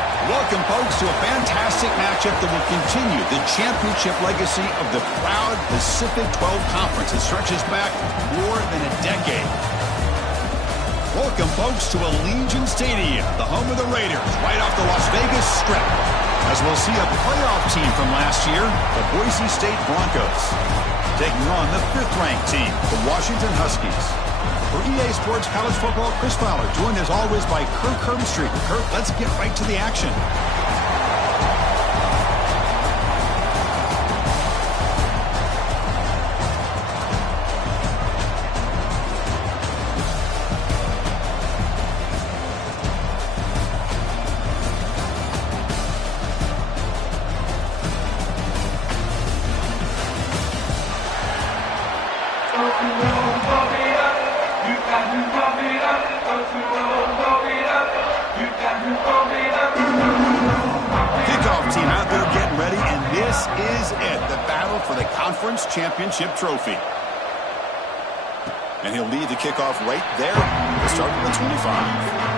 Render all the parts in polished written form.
Welcome, folks, to a fantastic matchup that will continue the championship legacy of the proud Pacific 12 Conference that stretches back more than a decade. Welcome, folks, to Allegiant Stadium, the home of the Raiders, right off the Las Vegas Strip, as we'll see a playoff team from last year, the Boise State Broncos, taking on the 5th-ranked team, the Washington Huskies. For EA Sports College Football, Chris Fowler, joined as always by Kirk Herbstreit. Kirk, let's get right to the action. Kickoff team out there getting ready, and this is it, the battle for the conference championship trophy. And he'll lead the kickoff right there to start with the 25.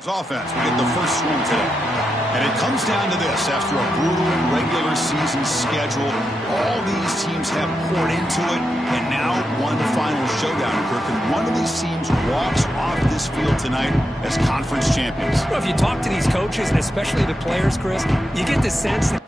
His offense will get the first swing today. And it comes down to this. After a brutal regular season schedule, all these teams have poured into it, and now one final showdown, Kirk. And one of these teams walks off this field tonight as conference champions. Well, if you talk to these coaches, especially the players, Chris, you get the sense that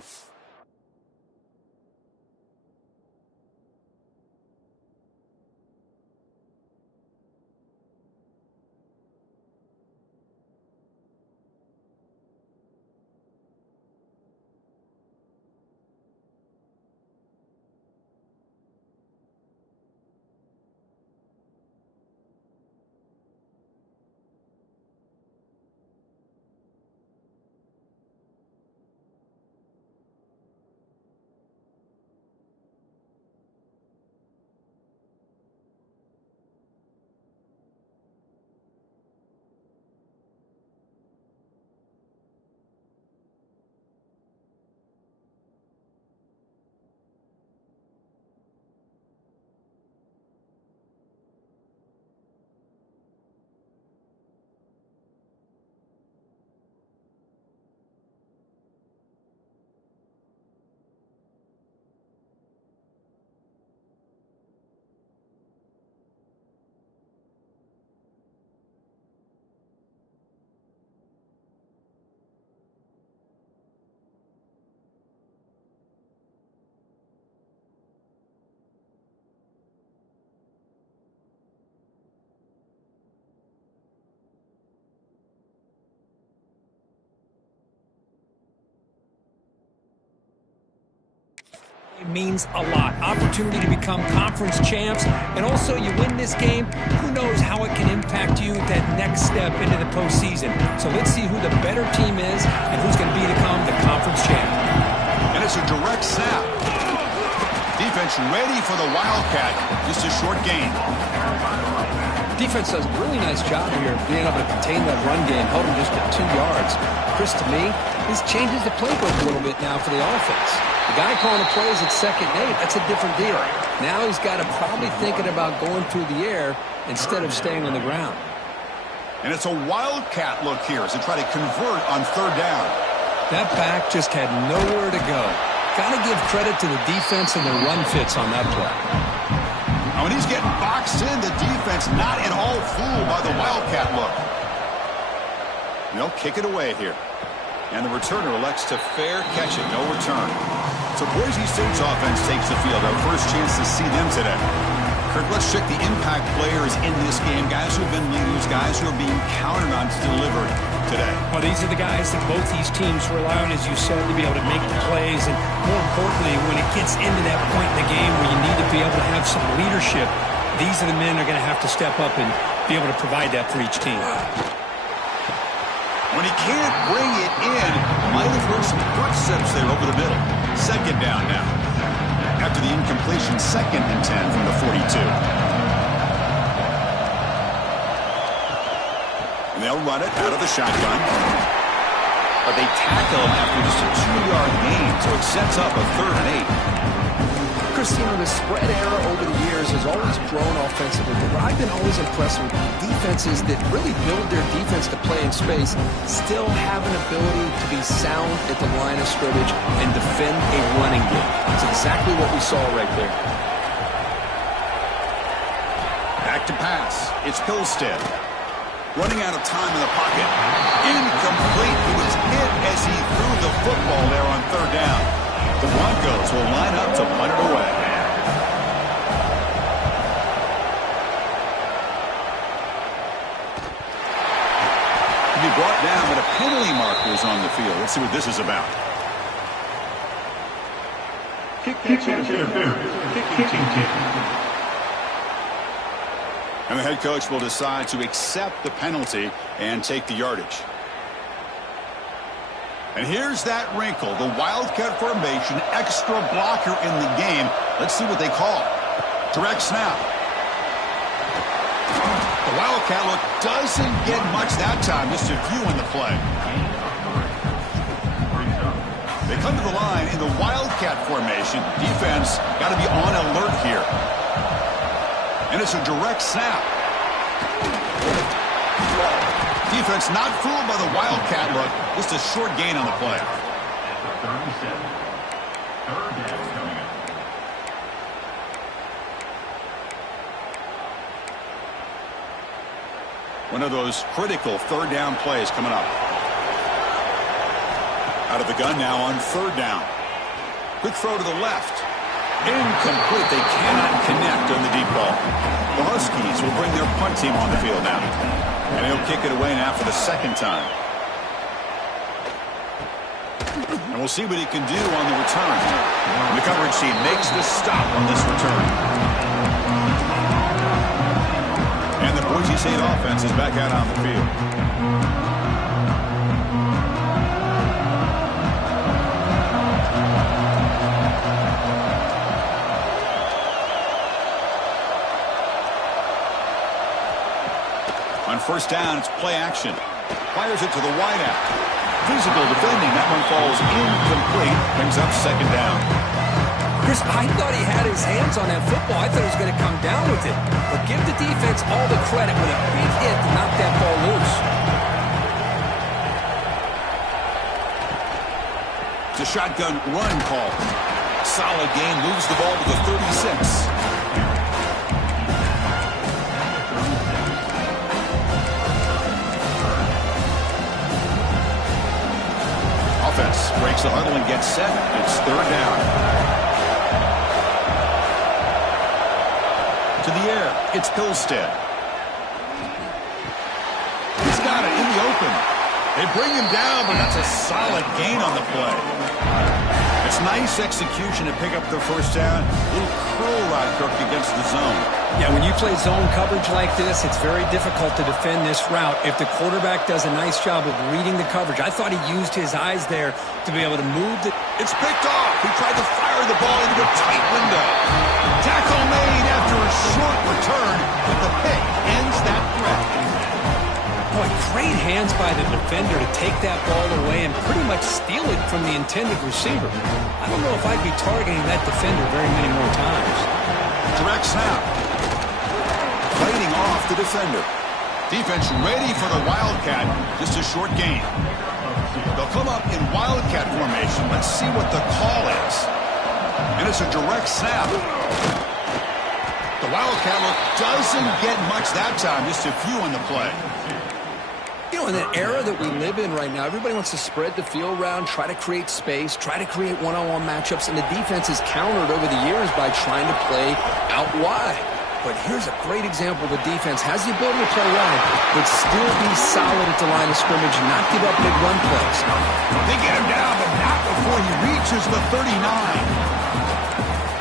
it means a lot. Opportunity to become conference champs, and also you win this game, who knows how it can impact you that next step into the postseason. So let's see who the better team is and who's going to become the conference champ. And it's a direct snap. Defense ready for the Wildcat. Just a short gain. Defense does a really nice job here being able to contain that run game, held him just at 2 yards. Chris, to me, this changes the playbook a little bit now for the offense. The guy calling the plays at 2nd and 8, that's a different deal. Now he's got to probably thinking about going through the air instead of staying on the ground. And it's a Wildcat look here as they try to convert on 3rd down. That back just had nowhere to go. Got to give credit to the defense and the run fits on that play. Now when he's getting boxed in, the defense not at all fooled by the Wildcat look. And they'll kick it away here. And the returner elects to fair catch it. No return. So Boise State's offense takes the field. Our first chance to see them today. Kirk, let's check the impact players in this game. Guys who have been leaders, guys who are being counted on to deliver today. Well, these are the guys that both these teams rely on, as you said, to be able to make the plays. And more importantly, when it gets into that point in the game where you need to be able to have some leadership, these are the men that are going to have to step up and be able to provide that for each team. When he can't bring it in, might have heard some footsteps there over the middle. 2nd down now. After the incompletion, 2nd and 10 from the 42. And they'll run it out of the shotgun. But they tackle him after just a 2-yard gain, so it sets up a 3rd and 8. Chris, you know, the spread era over the years has always grown offensively, but what I've been always impressed with defenses that really build their defense to play in space still have an ability to be sound at the line of scrimmage and defend a running game. That's exactly what we saw right there. Back to pass. It's Hillstead. Running out of time in the pocket. Incomplete. He was hit as he threw the football there on 3rd down. The Broncos will line up to punt it away. He'll be brought down, but a penalty marker is on the field. Let's see what this is about. And the head coach will decide to accept the penalty and take the yardage. And here's that wrinkle, the Wildcat formation, extra blocker in the game. Let's see what they call. Direct snap. The Wildcat look doesn't get much that time, just a few in the play. They come to the line in the Wildcat formation. Defense got to be on alert here. And it's a direct snap. Defense not fooled by the Wildcat look. Just a short gain on the play. One of those critical third down plays coming up. Out of the gun now on third down. Quick throw to the left. Incomplete. They cannot connect on the deep ball. The Huskies will bring their punt team on the field now. And he'll kick it away now for the second time. And we'll see what he can do on the return. And the coverage team makes the stop on this return. And the Boise State offense is back out on the field. On first down, it's play action. Fires it to the wideout. Physical defending. That one falls incomplete. Brings up second down. Chris, I thought he had his hands on that football. I thought he was going to come down with it. But give the defense all the credit with a big hit to knock that ball loose. It's a shotgun run call. Solid game. Moves the ball to the 36. Offense breaks the huddle and gets set. It's third down. To the air, it's Hillstead. He's got it in the open. They bring him down, but that's a solid gain on the play. It's nice execution to pick up the first down. Little curl rod Cook against the zone. Yeah, when you play zone coverage like this, it's very difficult to defend this route if the quarterback does a nice job of reading the coverage. I thought he used his eyes there to be able to move the... It's picked off. He tried to fire the ball into a tight window. Tackle made after a short return, but the pick ends that threat. Boy, great hands by the defender to take that ball away and pretty much steal it from the intended receiver. I don't know if I'd be targeting that defender very many more times. Direct snap. Fighting off the defender. Defense ready for the Wildcat. Just a short gain. They'll come up in Wildcat formation. Let's see what the call is. And it's a direct snap. The Wildcat look doesn't get much that time. Just a few on the play. You know, in the era that we live in right now, everybody wants to spread the field around, try to create space, try to create one-on-one matchups, and the defense has countered over the years by trying to play out wide. But here's a great example. The defense has the ability to play wide, but still be solid at the line of scrimmage and not give up big run plays. They get him down, but not before he reaches the 39.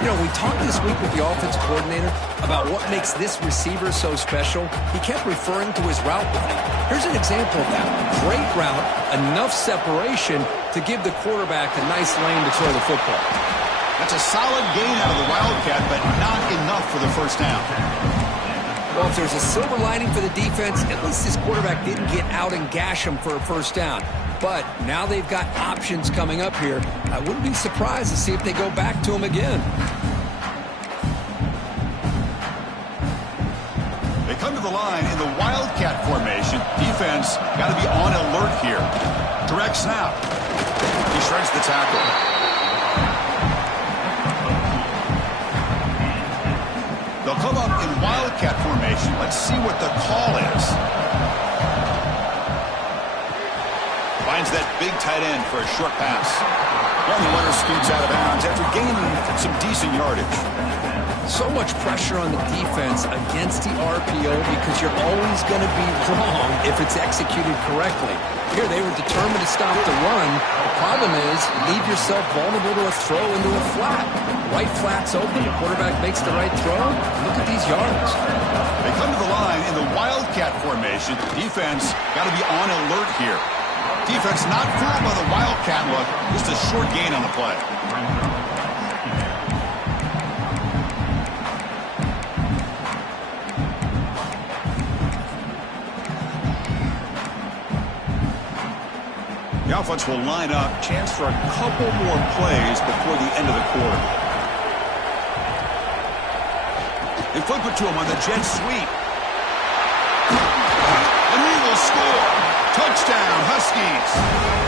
You know, we talked this week with the offense coordinator about what makes this receiver so special. He kept referring to his route running. Here's an example of that. Great route, enough separation to give the quarterback a nice lane to throw the football. That's a solid gain out of the Wildcat, but not enough for the first down. Well, if there's a silver lining for the defense, at least this quarterback didn't get out and gash him for a first down. But now they've got options coming up here. I wouldn't be surprised to see if they go back to him again. They come to the line in the Wildcat formation. Defense got to be on alert here. Direct snap. He shreds the tackle. They'll come up in Wildcat formation. Let's see what the call is. Finds that big tight end for a short pass. And the runner scoots out of bounds after gaining some decent yardage. So much pressure on the defense against the RPO because you're always going to be wrong if it's executed correctly. Here, they were determined to stop the run. The problem is, leave yourself vulnerable to a throw into a flat. Right flat's open, the quarterback makes the right throw. Look at these yards. They come to the line in the Wildcat formation. Defense got to be on alert here. Defense not fooled by the Wildcat look. Just a short gain on the play. The offense will line up. Chance for a couple more plays before the end of the quarter. They flip it to him on the jet sweep. And he will score. Touchdown, Huskies.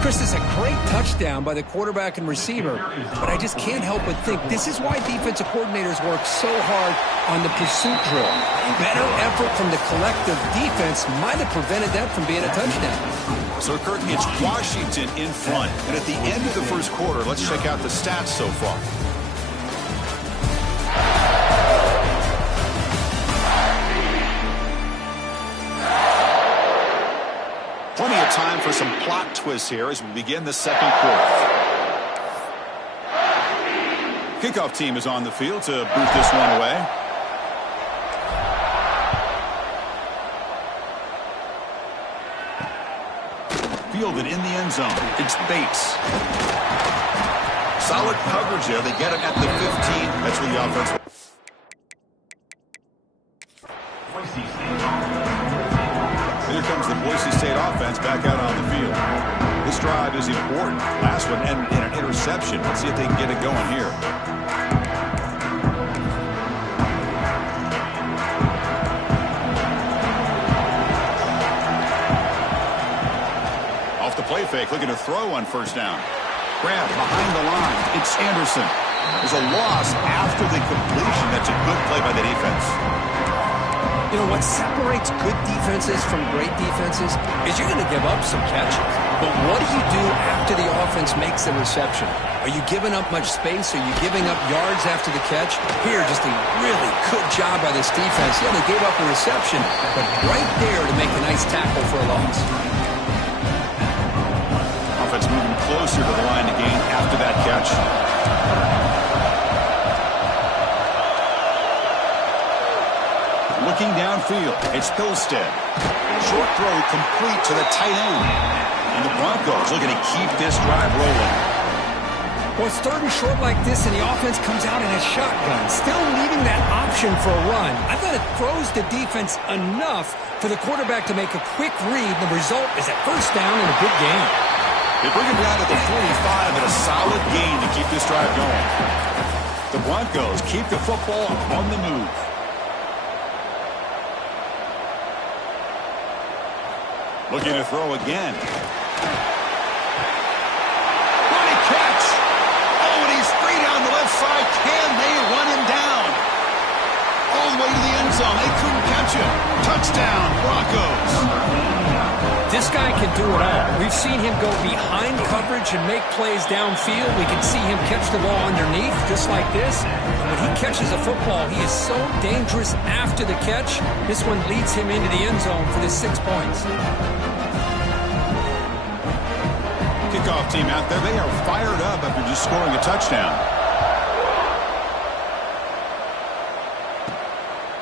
Chris, is a great touchdown by the quarterback and receiver, but I just can't help but think this is why defensive coordinators work so hard on the pursuit drill. Better effort from the collective defense might have prevented that from being a touchdown. So, Kurt, it's Washington in front. And at the end of the first quarter, let's check out the stats so far. Plenty of time for some plot twists here as we begin the second quarter. Kickoff team is on the field to boot this one away. Fielded in the end zone. It's Bates. Solid coverage there. They get him at the 15. That's where the offense. Here comes the Boise State offense back out on the field. This drive is important. Last one ended in an interception. Let's see if they can get it going here. Off the play fake, looking to throw on first down. Grab behind the line. It's Anderson. There's a loss after the completion. That's a good play by the defense. You know, what separates good defenses from great defenses is you're going to give up some catches. But what do you do after the offense makes the reception? Are you giving up much space? Are you giving up yards after the catch? Here, just a really good job by this defense. Yeah, they gave up a reception, but right there to make a nice tackle for a loss. Offense moving closer to the line to gain after that catch. Looking downfield, it's Pilstead. Short throw complete to the tight end. And the Broncos looking to keep this drive rolling. Well, it's third and short like this, and the offense comes out in a shotgun, still leaving that option for a run. I thought it throws the defense enough for the quarterback to make a quick read. The result is a first down and a good gain. They bring him down to the 45 and a solid gain to keep this drive going. The Broncos keep the football on the move. Looking to throw again. Running catch. Oh, and he's free down the left side. Can they run him down? All the way to the end zone. They couldn't catch him. Touchdown, Broncos. This guy can do it all. We've seen him go behind coverage and make plays downfield. We can see him catch the ball underneath, just like this. And when he catches a football, he is so dangerous after the catch. This one leads him into the end zone for the 6 points. Kickoff team out there. They are fired up after just scoring a touchdown.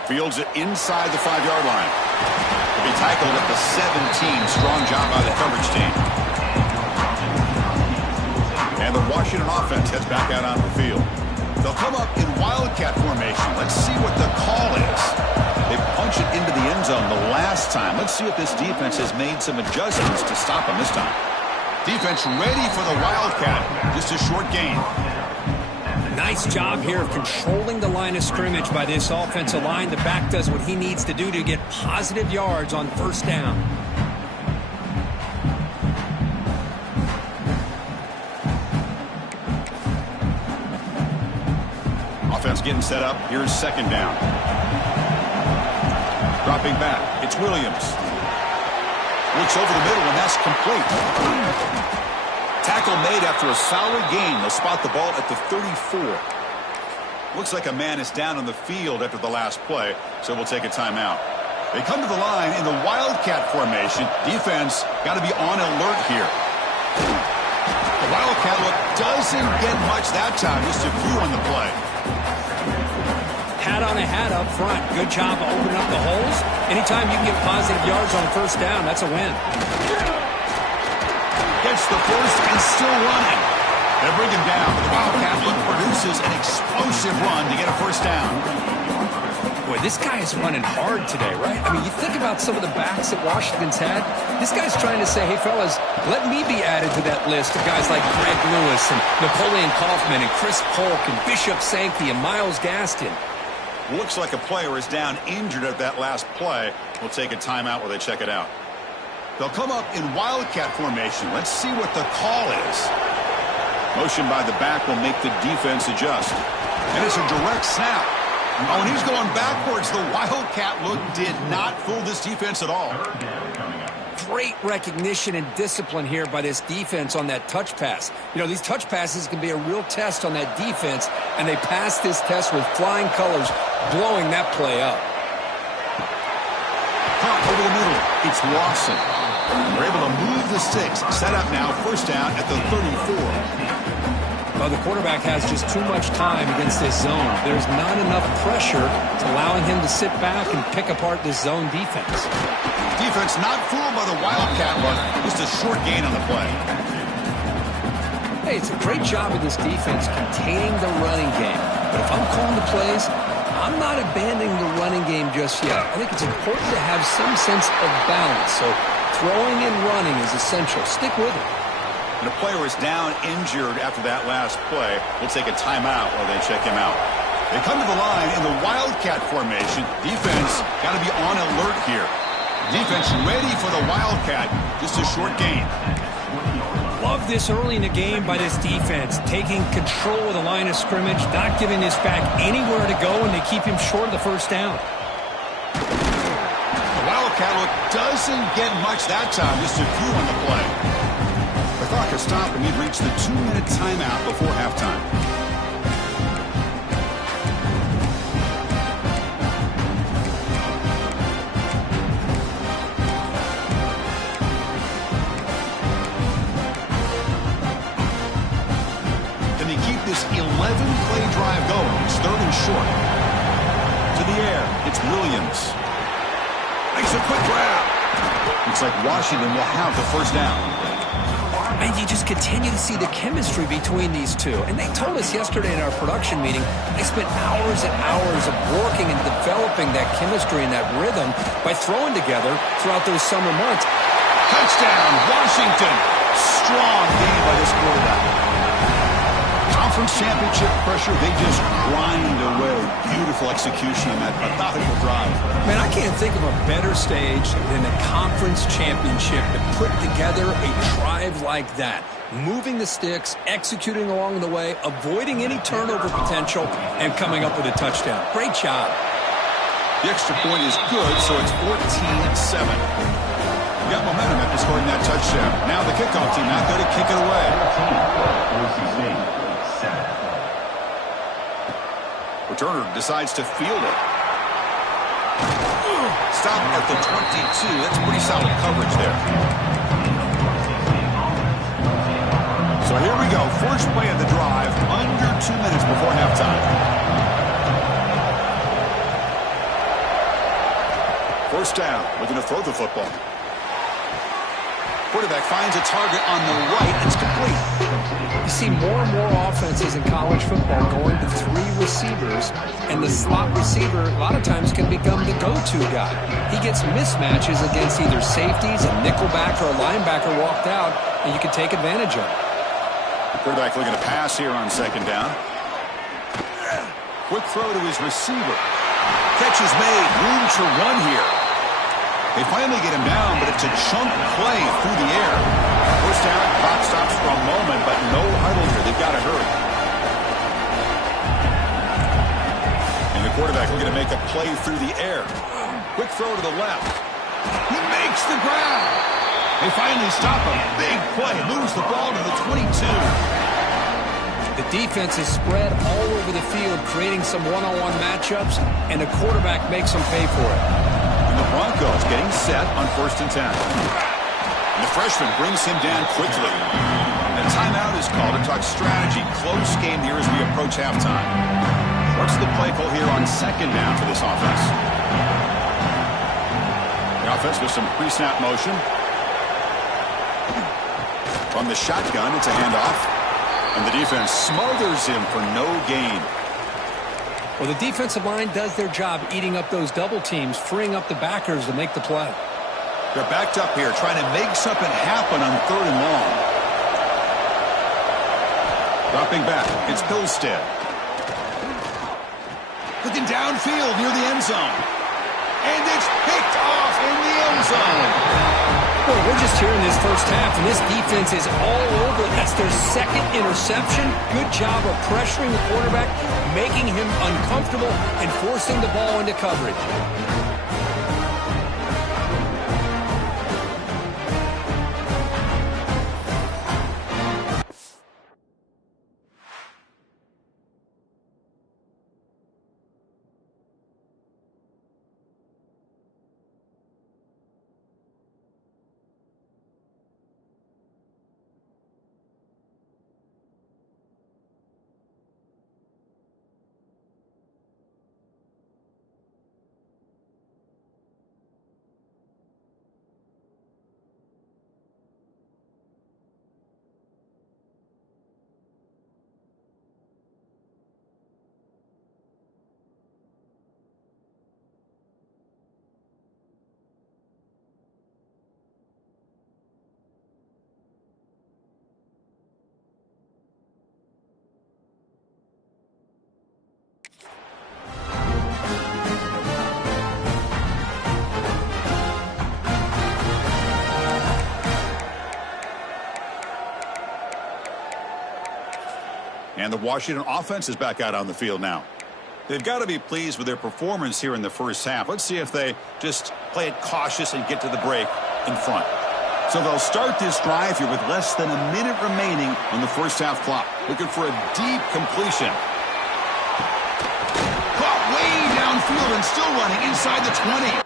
Fields it inside the 5-yard line. He'll be tackled at the 17. Strong job by the coverage team. And the Washington offense heads back out on the field. They'll come up in wildcat formation. Let's see what the call is. They punch it into the end zone the last time. Let's see if this defense has made some adjustments to stop them this time. Defense ready for the wildcat. Just a short gain. Nice job here of controlling the line of scrimmage by this offensive line. The back does what he needs to do to get positive yards on first down. Offense getting set up. Here's second down. Dropping back. It's Williams. Looks over the middle, and that's complete. Tackle made after a solid gain. They'll spot the ball at the 34. Looks like a man is down on the field after the last play, so we'll take a timeout. They come to the line in the wildcat formation. Defense got to be on alert here. The wildcat look doesn't get much that time. Just a few on the play. Hat on a hat up front. Good job of opening up the holes. Anytime you can get positive yards on first down, that's a win. Gets the first and still running. They bring him down. The Wildcat produces an explosive run to get a first down. Boy, this guy is running hard today, right? I mean, you think about some of the backs that Washington's had. This guy's trying to say, hey, fellas, let me be added to that list of guys like Greg Lewis and Napoleon Kaufman and Chris Polk and Bishop Sankey and Myles Gaston. Looks like a player is down injured at that last play. We'll take a timeout while they check it out. They'll come up in wildcat formation. Let's see what the call is. Motion by the back will make the defense adjust. And it's a direct snap. Oh, and he's going backwards. The wildcat look did not fool this defense at all. Great recognition and discipline here by this defense on that touch pass. You know, these touch passes can be a real test on that defense, and they passed this test with flying colors, blowing that play up. Caught over the middle. It's Lawson. They're able to move the sticks. Set up now, first down at the 34. Well, the quarterback has just too much time against this zone. There's not enough pressure to allowing him to sit back and pick apart this zone defense. Defense not fooled by the wildcat look. Just a short gain on the play. Hey, it's a great job of this defense containing the running game. But if I'm calling the plays, I'm not abandoning the running game just yet. I think it's important to have some sense of balance. So throwing and running is essential. Stick with it. And the player is down injured after that last play. We'll take a timeout while they check him out. They come to the line in the wildcat formation. Defense got to be on alert here. Defense ready for the wildcat. Just a short gain. Love this early in the game by this defense. Taking control of the line of scrimmage, not giving this back anywhere to go, and they keep him short of the first down. The wildcat look doesn't get much that time. Just a few on the play. The clock has stopped and we've reached the 2-minute timeout before halftime. Can they keep this 11-play drive going? It's third and short. To the air, it's Williams. Makes a quick grab. Looks like Washington will have the first down. And you just continue to see the chemistry between these two. And they told us yesterday in our production meeting, they spent hours and hours of working and developing that chemistry and that rhythm by throwing together throughout those summer months. Touchdown, Washington. Strong game by this quarterback. Conference championship pressure, they just grind away. Beautiful execution on that methodical drive. Man, I can't think of a better stage than the conference championship to put together a drive like that. Moving the sticks, executing along the way, avoiding any turnover potential, and coming up with a touchdown. Great job. The extra point is good, so it's 14-7. We got momentum after scoring that touchdown. Now the kickoff team out there to kick it away. Returner decides to field it. Stop at the 22. That's pretty solid coverage there. So here we go. First play of the drive. Under 2 minutes before halftime. First down. Looking to throw the football. Quarterback finds a target on the right. It's complete. You see more and more offenses in college football going to 3 receivers, and the slot receiver a lot of times can become the go-to guy. He gets mismatches against either safeties, a nickelback, or a linebacker walked out, and you can take advantage of it. Quarterback looking to pass here on second down. Quick throw to his receiver. Catch is made. Room to run here. They finally get him down, but it's a chunk play through the air. First down, clock stops for a moment, but no huddle here. They've got to hurry. And the quarterback looking to make a play through the air. Quick throw to the left. He makes the grab. They finally stop him. Big play. Moves the ball to the 22. The defense is spread all over the field, creating some one-on-one matchups, and the quarterback makes them pay for it. And the Broncos getting set on 1st and 10. And the freshman brings him down quickly. And a timeout is called to talk strategy. Close game here as we approach halftime. What's the play call here on second down for this offense? The offense with some pre-snap motion. From the shotgun, it's a handoff. And the defense smothers him for no gain. Well, the defensive line does their job eating up those double teams, freeing up the backers to make the play. They're backed up here, trying to make something happen on 3rd and long. Dropping back, it's Pilstead. The taken downfield near the end zone. And it's picked off in the end zone. Well, we're just here in this first half, and this defense is all over. That's their second interception. Good job of pressuring the quarterback, making him uncomfortable, and forcing the ball into coverage. And the Washington offense is back out on the field now. They've got to be pleased with their performance here in the first half. Let's see if they just play it cautious and get to the break in front. So they'll start this drive here with less than a minute remaining on the first half clock. Looking for a deep completion. Caught way downfield and still running inside the 20.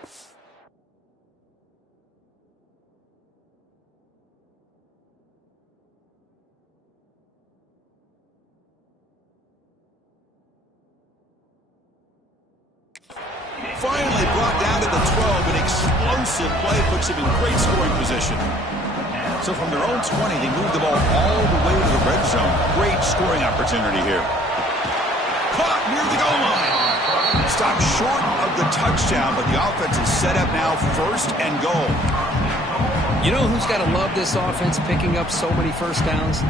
Finally brought down to the 12. An explosive play puts him in great scoring position. So from their own 20, they move the ball all the way to the red zone. Great scoring opportunity here. Caught near the goal line. Stopped short of the touchdown, but the offense is set up now, first and goal. You know who's got to love this offense picking up so many first downs?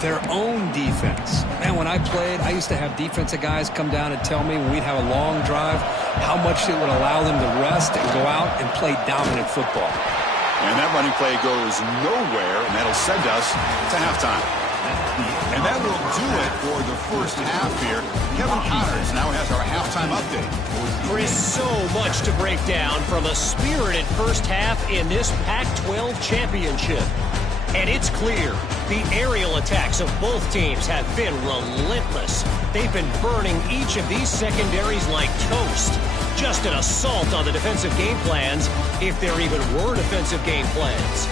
Their own defense. Man, when I played, I used to have defensive guys come down and tell me when we'd have a long drive how much it would allow them to rest and go out and play dominant football. And that running play goes nowhere, and that'll send us to halftime. And that will do it for the first half here. Kevin Connors now has our halftime update. Chris, so much to break down from a spirited first half in this Pac-12 championship. And it's clear, the aerial attacks of both teams have been relentless. They've been burning each of these secondaries like toast. Just an assault on the defensive game plans, if there even were defensive game plans.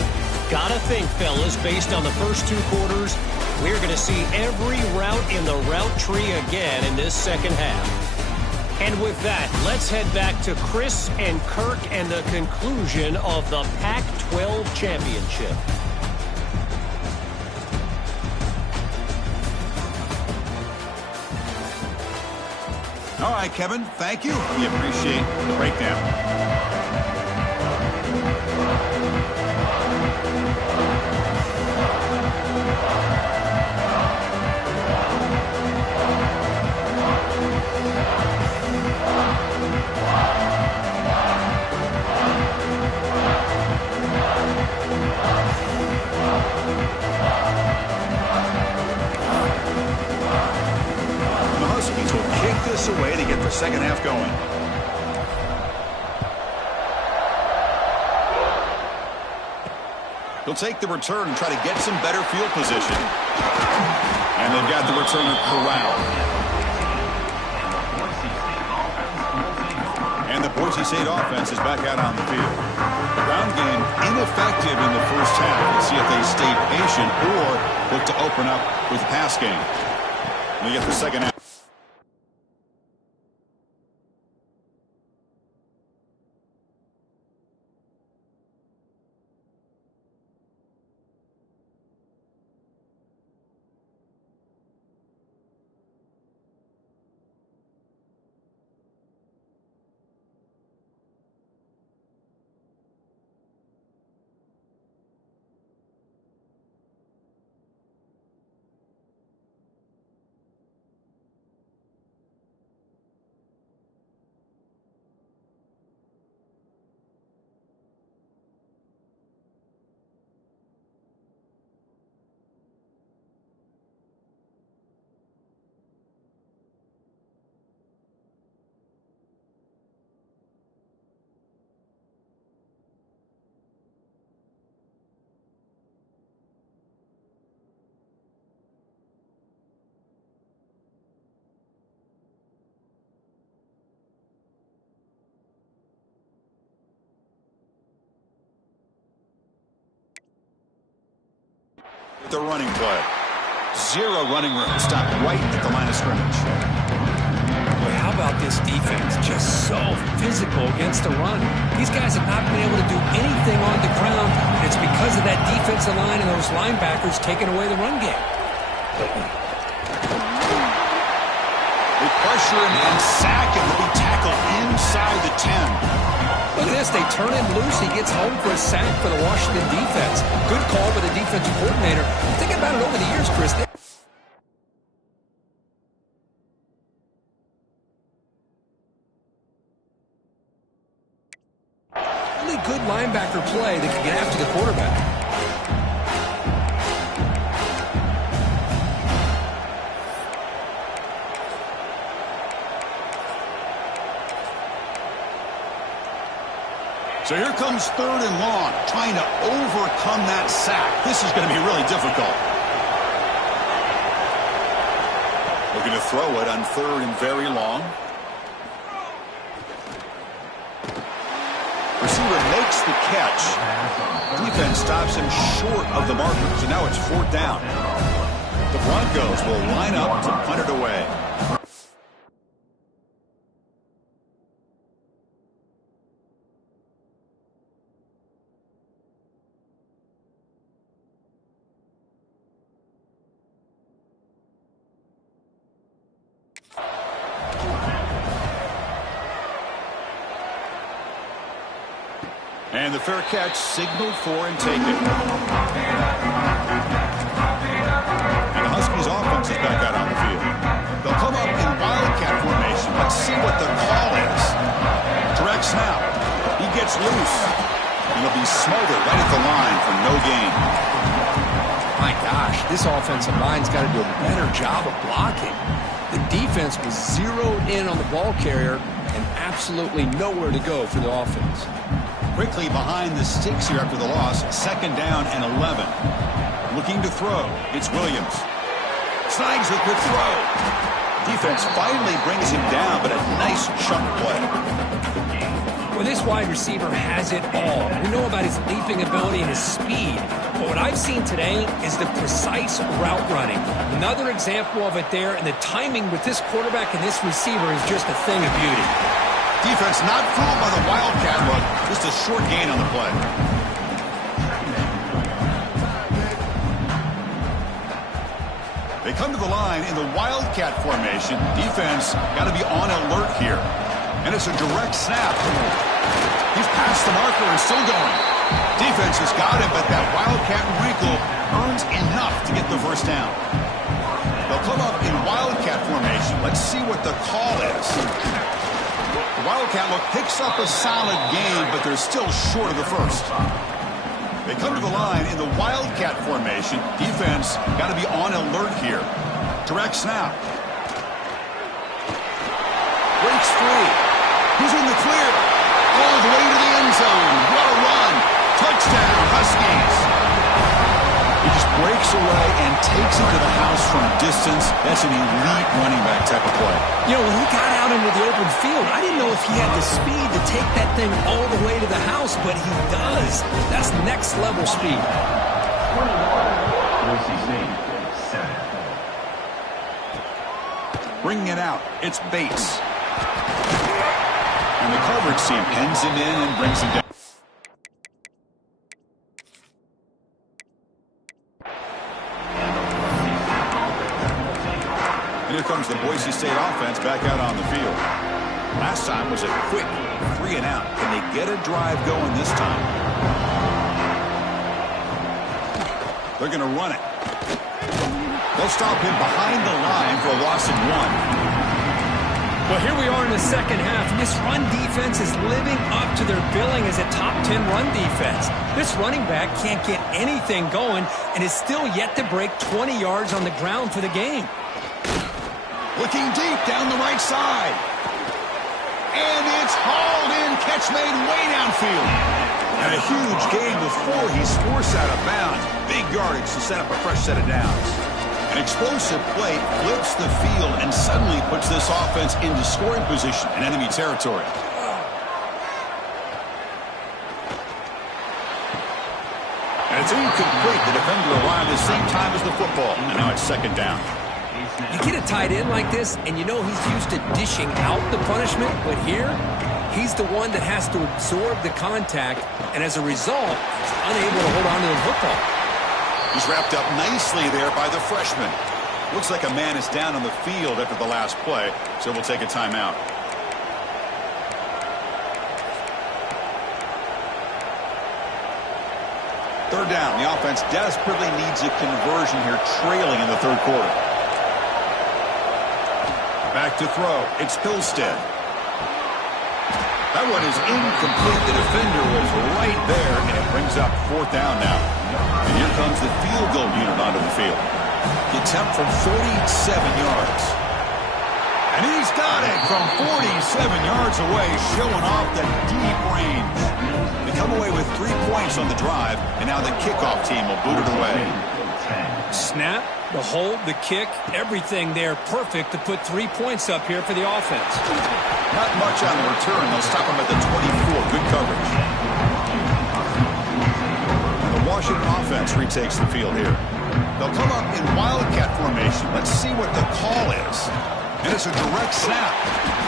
Gotta think, fellas, based on the first two quarters, we're going to see every route in the route tree again in this second half. And with that, let's head back to Chris and Kirk and the conclusion of the Pac-12 championship. All right, Kevin, thank you. We appreciate the breakdown. This away to get the second half going. He'll take the return and try to get some better field position. And they've got the returner corralled. And the Boise State offense is back out on the field. The ground game ineffective in the first half. We'll see if they stay patient or look to open up with the pass game. We get the second half. the running play. Zero running room. Stopped right at the line of scrimmage. Boy, how about this defense? Just so physical against the run. These guys have not been able to do anything on the ground, and it's because of that defensive line and those linebackers taking away the run game. They pressure him and sack him. He'll be tackled inside the 10. Look at this. They turn him loose. He gets home for a sack for the Washington defense. Good call by the defensive coordinator. Think about it over the years, Chris. Really good linebacker play that can get after the quarterback. So here comes 3rd and long, trying to overcome that sack. This is going to be really difficult. Looking to throw it on 3rd and very long. Receiver makes the catch. Defense stops him short of the marker, so now it's 4th down. The Broncos will line up to punt it away. And the fair catch signaled for and taken. And the Huskies offense is back out on the field. They'll come up in wildcat formation. Let's see what the call is. Direct snap. He gets loose. And he'll be smothered right at the line for no gain. My gosh, this offensive line's got to do a better job of blocking. The defense was zeroed in on the ball carrier and absolutely nowhere to go for the offense. Quickly behind the sticks here after the loss. 2nd down and 11. Looking to throw. It's Williams. Snags a good throw. Defense finally brings him down, but a nice chunk play. Well, this wide receiver has it all. We know about his leaping ability and his speed. But what I've seen today is the precise route running. Another example of it there, and the timing with this quarterback and this receiver is just a thing of beauty. Defense not fooled by the wildcat look. Just a short gain on the play. They come to the line in the wildcat formation. Defense got to be on alert here. And it's a direct snap. He's past the marker and still going. Defense has got him, but that wildcat wrinkle earns enough to get the first down. They'll come up in wildcat formation. Let's see what the call is. The wildcat look picks up a solid gain, but they're still short of the first. They come to the line in the wildcat formation. Defense got to be on alert here. Direct snap. Breaks free. He's in the clear. All the way to the end zone. What a run. Touchdown, Huskies. He just breaks away and takes it to the house from distance. That's an elite running back type of play. You know, when he got out into the open field, I didn't know if he had the speed to take that thing all the way to the house, but he does. That's next level speed. Bringing it out, it's Bates. And the coverage team pens him in and brings him down. And here comes the Boise State offense back out on the field. Last time was a quick 3 and out. Can they get a drive going this time? They're going to run it. They'll stop him behind the line for a loss of 1. Well, here we are in the second half, and this run defense is living up to their billing as a top 10 run defense. This running back can't get anything going and is still yet to break 20 yards on the ground for the game. Looking deep down the right side. And it's hauled in. Catch made way downfield. And a huge gain before he's forced out of bounds. Big yardage to set up a fresh set of downs. An explosive play flips the field and suddenly puts this offense into scoring position in enemy territory. And it's It's incomplete. The defender arrived at the same time as the football, and now it's second down. You get a tight end like this, and you know he's used to dishing out the punishment, but here, he's the one that has to absorb the contact, and as a result, he's unable to hold on to the football. He's wrapped up nicely there by the freshman. Looks like a man is down on the field after the last play, so we'll take a timeout. Third down. The offense desperately needs a conversion here, trailing in the third quarter. Back to throw. It's Pilstead. That one is incomplete. The defender was right there, and it brings up fourth down now. And here comes the field goal unit onto the field. The attempt from 47 yards. And he's got it from 47 yards away, showing off the deep range. They come away with 3 points on the drive, and now the kickoff team will boot it away. Snap, the hold, the kick, everything there perfect to put 3 points up here for the offense. Not much on the return. They'll stop him at the 24. Good coverage. And the Washington offense retakes the field here. They'll come up in Wildcat formation. Let's see what the call is. And it's a direct snap.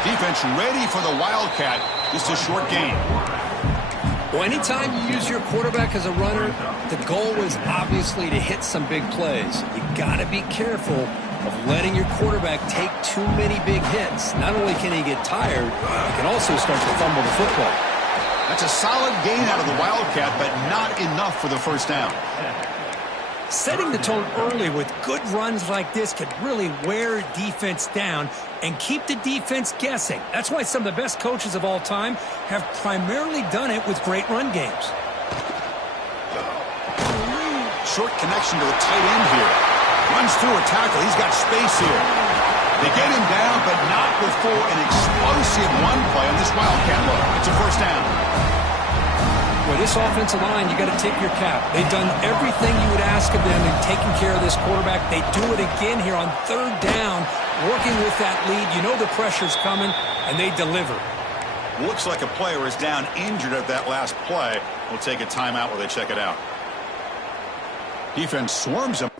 Defense ready for the Wildcat. Just a short gain. Well, anytime you use your quarterback as a runner, the goal is obviously to hit some big plays. You got to be careful of letting your quarterback take too many big hits. Not only can he get tired, he can also start to fumble the football. That's a solid gain out of the Wildcat, but not enough for the first down. Setting the tone early with good runs like this could really wear defense down and keep the defense guessing. That's why some of the best coaches of all time have primarily done it with great run games. Short connection to the tight end here. Runs through a tackle. He's got space here. They get him down, but not before an explosive run play on this Wildcat look. It's a first down. Well, this offensive line, you got to tip your cap. They've done everything you would ask of them in taking care of this quarterback. They do it again here on third down, working with that lead. You know the pressure's coming, and they deliver. Looks like a player is down injured at that last play. We'll take a timeout while they check it out. Defense swarms him.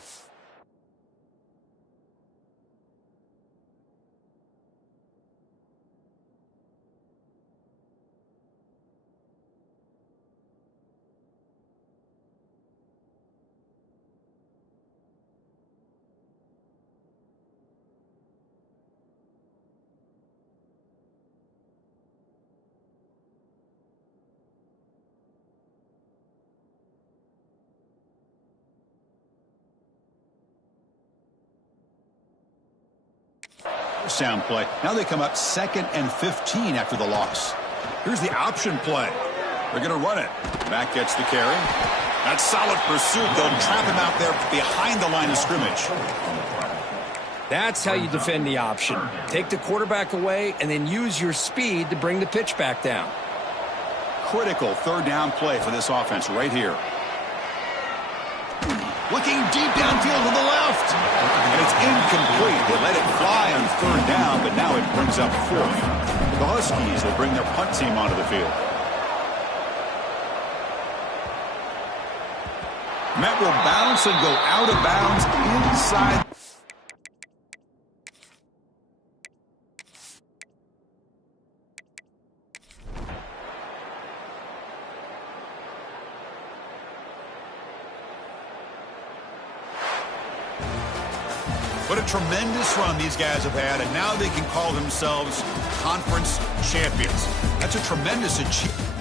Sound play. Now they come up 2nd and 15 after the loss. Here's the option play. They're going to run it. Back gets the carry. That's solid pursuit. They'll trap him out there behind the line of scrimmage. That's how you defend the option. Take the quarterback away and then use your speed to bring the pitch back down. Critical third down play for this offense right here. Looking deep downfield to the left. And it's incomplete. They let it fly on third down, but now it brings up fourth. The Huskies will bring their punt team onto the field. Met will bounce and go out of bounds inside. What a tremendous run these guys have had, and now they can call themselves conference champions. That's a tremendous achievement.